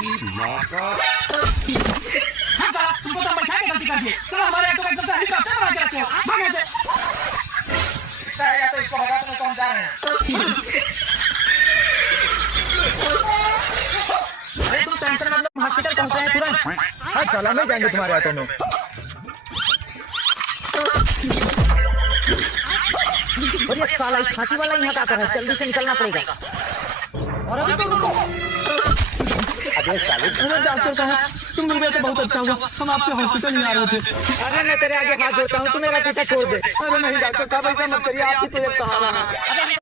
हाँ साला, तुमको तो बैठा के गलती कर दिए। साला हमारे ऑटो में एकदम से हेलीकॉप्टर बना के रखे हो। भाग यहाँ से। या तो इसको भगा तो हम जा रहे हैं। अरे तुम टेंशन मत लो, हॉस्पिटल पहुंच रहे हैं तुरंत। हाँ साला नहीं जाएंगे तुम्हारे ऑटो में। और ये साला एक फांसी वाला यहाँ का है, जल्दी से निकलना पड़ेगा। और अभी तो रुको। अबे साले, अरे डॉक्टर साहब, तुम मिल गए तो बहुत अच्छा हुआ। हम आपके हॉस्पिटल ही आ रहे थे। अरे मैं तेरे आगे हाथ जोड़ता हूँ, तू मेरा पीछा छोड़ दे। अरे नहीं डॉक्टर साहब, ऐसा मत करिए, आपकी तो एक सहारा है।